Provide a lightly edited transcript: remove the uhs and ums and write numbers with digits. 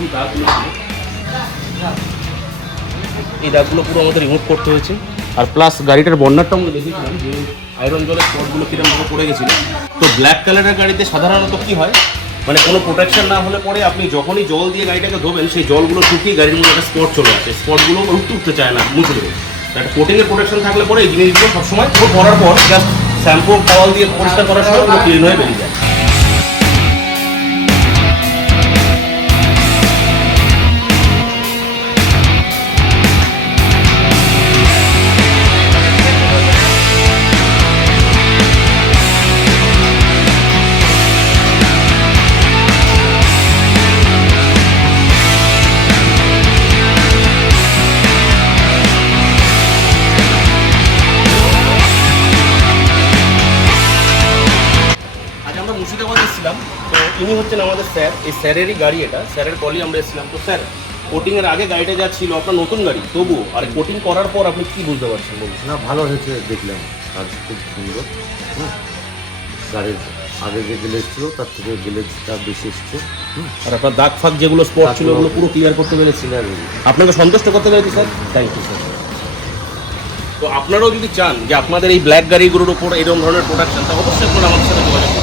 কি দাগগুলো ছিল, এই দাগগুলো পুরো আমাদের রিমুভ করতে হয়েছে। আর প্লাস গাড়িটার বর্নারটা আমরা দেখেছিলাম যে আয়রন জলের স্পটগুলো কীরকমভাবে পড়ে গেছিলো। তো ব্ল্যাক কালারের গাড়িতে সাধারণত কী হয়, মানে কোনো প্রোটেকশন না হলে পরে আপনি যখনই জল দিয়ে গাড়িটাকে ধোবেন সেই জলগুলো শুকিয়ে গাড়ির মধ্যে একটা স্পট চলে আসে, স্পটগুলো উঠতে চায় না, মুছে দেবে। একটা কোটিংয়ের প্রোটেকশন থাকলে পরে এই জিনিসগুলো সবসময় পুরো ভরার পর জাস্ট শ্যাম্পু টাওয়াল দিয়ে পরিষ্কার করার সময় পুরো ক্লিন হয়ে বেরিয়ে যায়। মুর্শিদাবাদ এসেছিলাম, তো ইনি হচ্ছেন আমাদের স্যার, এই স্যারেরই গাড়ি, এটা স্যারের কলই আমরা এসেছিলাম। তো স্যার, কোটিংয়ের আগে গাড়িটা যা ছিল আপনার নতুন গাড়ি, তবুও আর কোটিং করার পর আপনি কী বুঝতে পারছেন বলুন? না, ভালো হয়েছে দেখলাম, কাজ খুব সুন্দর। গাড়ির আগে যে গ্লেজ ছিল তার থেকে গ্লেজটা বেশি এসছে। আর আপনার দাগ ফাগ যেগুলো স্পট ছিল ওগুলো পুরো ক্লিয়ার করতে পেরেছি, আপনাকে সন্তুষ্ট করতে পেরেছি স্যার, থ্যাংক ইউ স্যার। তো আপনারাও যদি চান যে আপনাদের এই ব্ল্যাক গাড়িগুলোর উপর এরকম ধরনের প্রোডাকশন, তা অবশ্যই আপনারা আমাদের সাথে যোগাযোগ করুন।